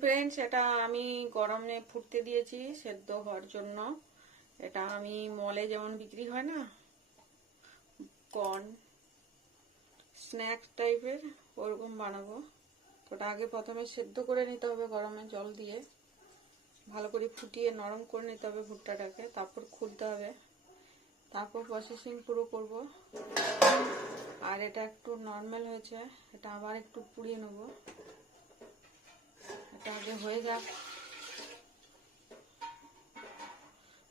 Friends এটা আমি গরমে ফুটতে দিয়েছি, সেদ্ধ হওয়ার জন্য। এটা আমি মলে যেমন বিক্রি হয় না, কর্ন স্ন্যাক্স টাইপের, ওরকম বানাবো। ওটা আগে প্রথমে সেদ্ধ করে নিতে হবে গরমে জল দিয়ে। ভালো করে ফুটিয়ে নরম করে নিতে হবে ভুট্টাটাকে, তারপর খুলতে হবে। তারপর প্রসেসিং পুরো করব। আর এটা একটু নর্মাল হয়েছে, এটা আবার একটু পুড়িয়ে নেব। আগে হয়ে যাক।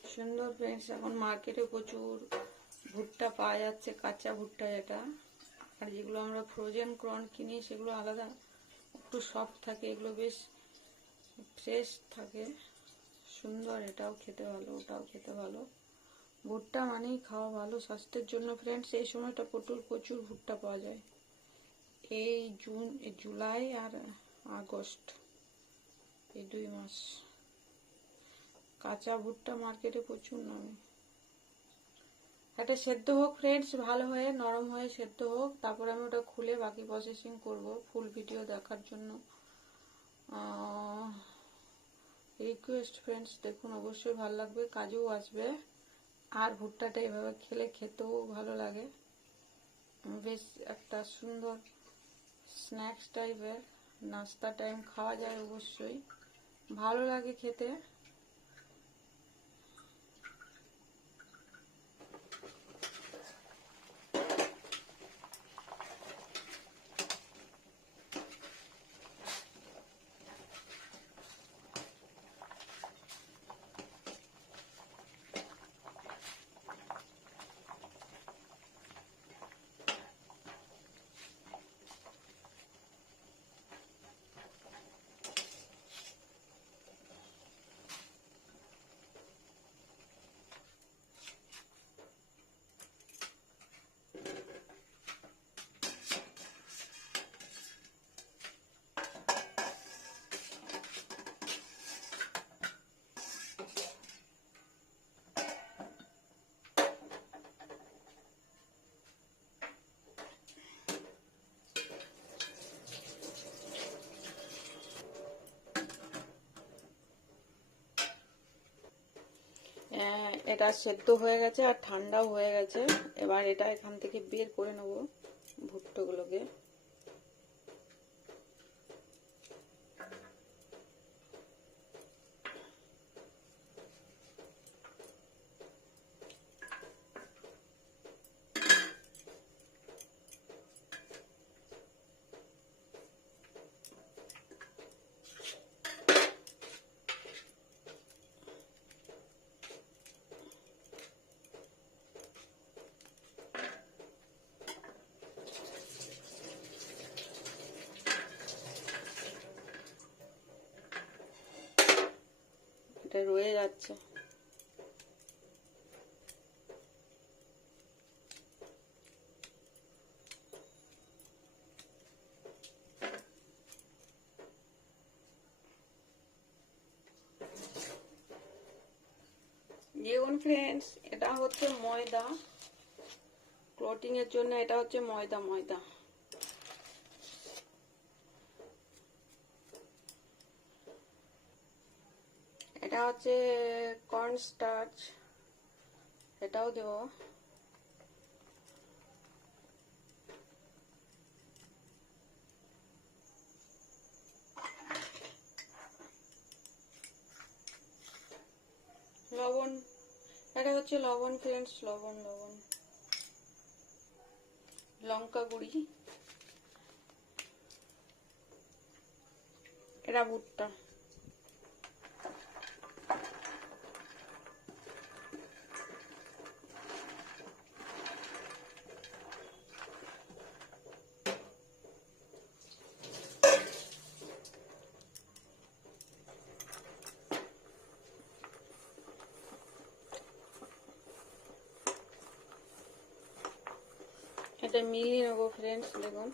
সুন্দর ফ্রেন্ডস এখন মার্কেটে প্রচুর ভুট্টা পাওয়া যাচ্ছে, কাঁচা ভুট্টা যেটা। আর যেগুলো আমরা ফ্রোজেন ক্রন কিনি, সেগুলো আলাদা। একটু সফট থাকে, এগুলো বেশ ফ্রেশ থাকে। সুন্দর, এটাও খেতে ভালো, ওটাও খেতে ভালো। ভুট্টা মানেই খাওয়া ভালো, স্বাস্থ্যের জন্য ফ্রেন্ডস এই সময়টা প্রচুর প্রচুর ভুট্টা পাওয়া যায়। এই জুন জুলাই আর আগস্ট। এই দুই মাস। কাঁচা ভুট্টা মার্কেটে প্রচুর নামে। এটা সেদ্ধ হোক ফ্রেন্ডস ভালো হয়ে, নরম হয়ে সেদ্ধ হোক, তারপরে আমি ওটা খুলে বাকি প্রসেসিং করব ফুল ভিডিও দেখার জন্য। রিকোয়েস্ট ফ্রেন্ডস দেখুন, অবশ্যই ভালো লাগবে কাজেও আসবে। আর ভুট্টাটা এভাবে খেলে খেতেও ভালো লাগে। বেশ একটা সুন্দর স্ন্যাক্স টাইপের নাস্তা টাইম খাওয়া যায় অবশ্যই। ভালো লাগে খেতে। এটা সেদ্ধ হয়ে গেছে আর ঠান্ডাও হয়ে গেছে। এবার এটা এখান থেকে বের করে নেব ভুট্টোগুলোকে। এটা রয়ে যাচ্ছে। দেখুন ফ্রেন্ডস এটা হচ্ছে ময়দা। ক্লোটিং এর জন্য এটা হচ্ছে ময়দা ময়দা এটা হচ্ছে কর্ন স্টার্চ এটাও দেব। লবণ, এটা হচ্ছে লবণ ফ্রেন্ডস লবণ লবণ। লঙ্কা গুঁড়ি। এটা ভুট্টা। এটা মিলিয়ে নেব ফ্রেন্ডস দেখুন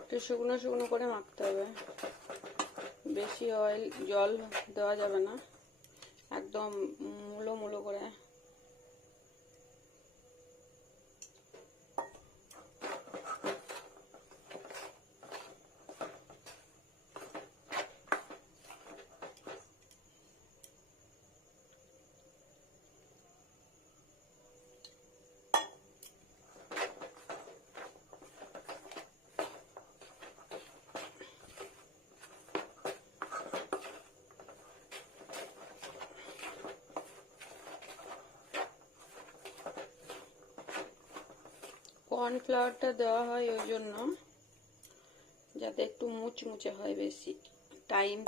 একটু শুকনো শুকনো করে মাখতে হবে বেশি অয়েল জল দেওয়া যাবে না। একদম মুলো মুলো করে কর্নফ্লাওয়ারটা দেওয়া হয় ওই জন্য যাতে একটু মুচমুচে হয় বেশি টাইম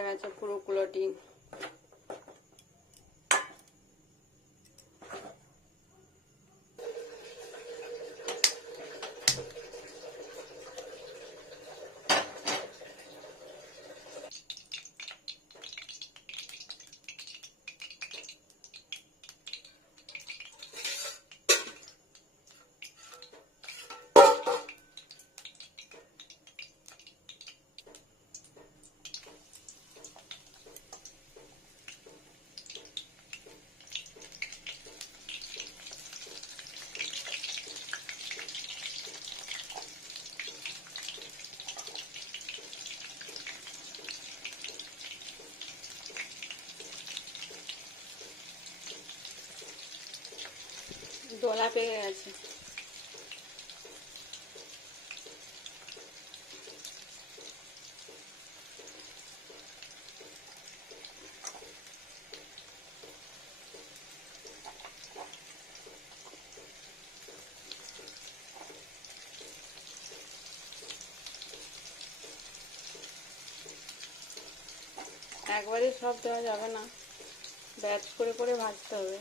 হয়ে গেছে পুরো কুলোটি দোলা পেয়ে গেছে। একবারে সব দেওয়া যাবে না। ব্যাচ করে করে ভাজতে হবে।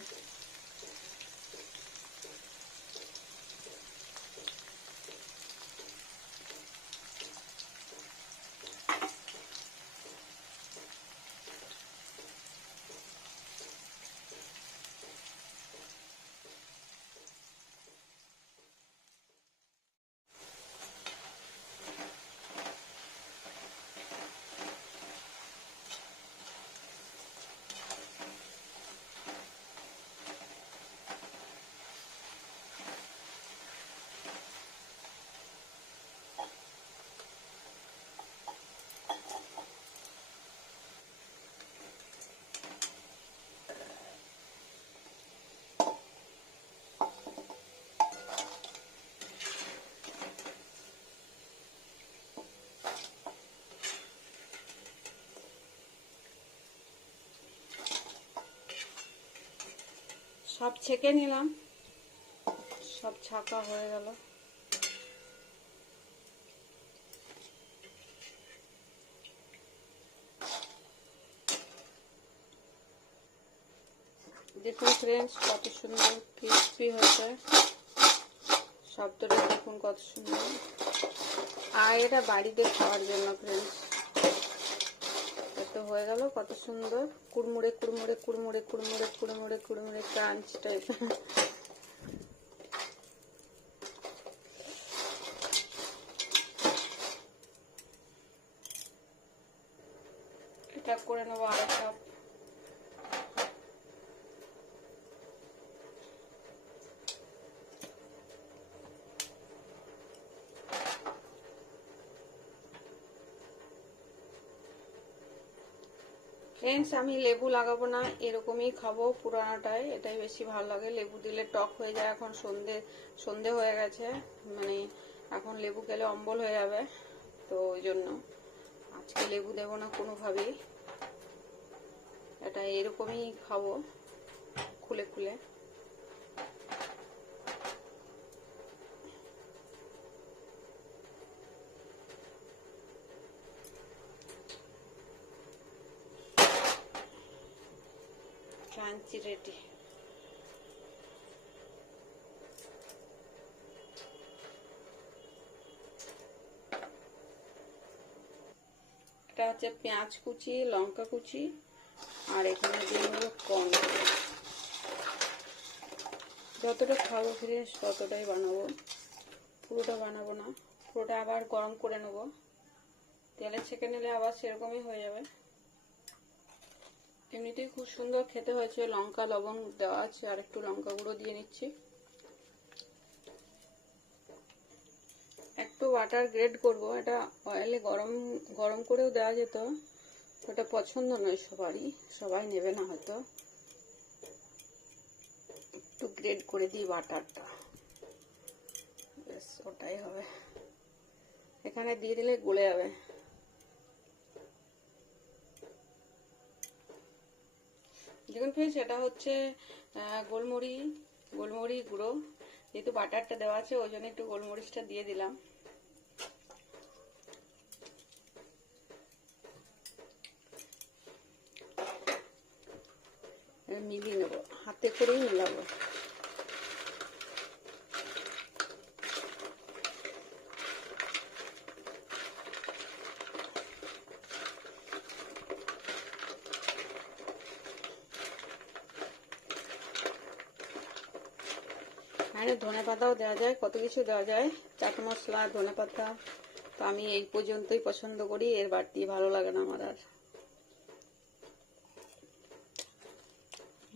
সব ছেঁকে নিলাম। সব ছাকা হয়ে গেল। দেখুন ফ্রেন্ডস কত সুন্দর ক্রিস্পি হয়েছে। শব্দটা দেখুন কত সুন্দর। আর এটা বাড়িতে খাওয়ার জন্য ফ্রেন্ডস তো হয়ে গেল, কত সুন্দর কুড়মুড়ে কুড়মুড়ে কুড়মুড়ে কুড়মুড়ে কুড়মুড়ে কুড়মুড়ে ক্রাঞ্চ টাইপ এটা করে নেব আরেকটা। ফ্রেন্ডস আমি লেবু লাগাবো না, এরকমই খাব পুরানোটাই, এটাই বেশি ভালো লাগে। লেবু দিলে টক হয়ে যায়, এখন সন্ধে সন্ধে হয়ে গেছে মানে এখন লেবু খেলে অম্বল হয়ে যাবে, তো ওই জন্য। আজকে লেবু দেবো না কোনোভাবেই, এটা এরকমই খাব, খুলে খুলে। ক্রাঞ্চি রেডি এটা হচ্ছে পেঁয়াজ কুচি, লঙ্কা কুচি, আর এখানে দিয়ে নেব যতটা খাব ফ্রেশ ততটাই বানাবো। পুরোটা বানাবো না। পুরোটা আবার গরম করে নেব। তেলে ছেঁকে নিলে আবার সেরকমই হয়ে যাবে। এমনিতেই খুব সুন্দর খেতে হয়েছে। লঙ্কা, লবণ দেওয়া আছে, আর একটু লঙ্কা গুঁড়ো দিয়ে নিচ্ছি। একটু বাটার গ্রেড করব। এটা অয়েলে গরম গরম করেও দেওয়া যেত। ওটা পছন্দ নয় সবারই। সবাই নেবে না হয়তো। একটু গ্রেড করে দিই বাটারটা বেশ ওটাই হবে। এখানে দিয়ে দিলে গলে যাবে। দেখুন ফ্রেন্ডস এটা হচ্ছে গোলমরি গোলমরি গুঁড়ো। যেহেতু বাটারটা দেওয়া আছে, ওই জন্য একটু গোলমরিচটা দিয়ে দিলাম। মিলিয়ে নেব, হাতে করেই মিলাবো। এখানে ধনে পাতাও দেওয়া যায়, কত কিছু দেওয়া যায়। চাট মশলা ধনে পাতা তো আমি এই পর্যন্তই পছন্দ করি, এর বাড়তি ভালো লাগে না আমার আর।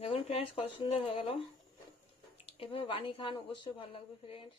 দেখুন ফ্রেন্ডস কত সুন্দর হয়ে গেল। এভাবে বানিয়ে খান অবশ্যই ভালো লাগবে ফ্রেন্ডস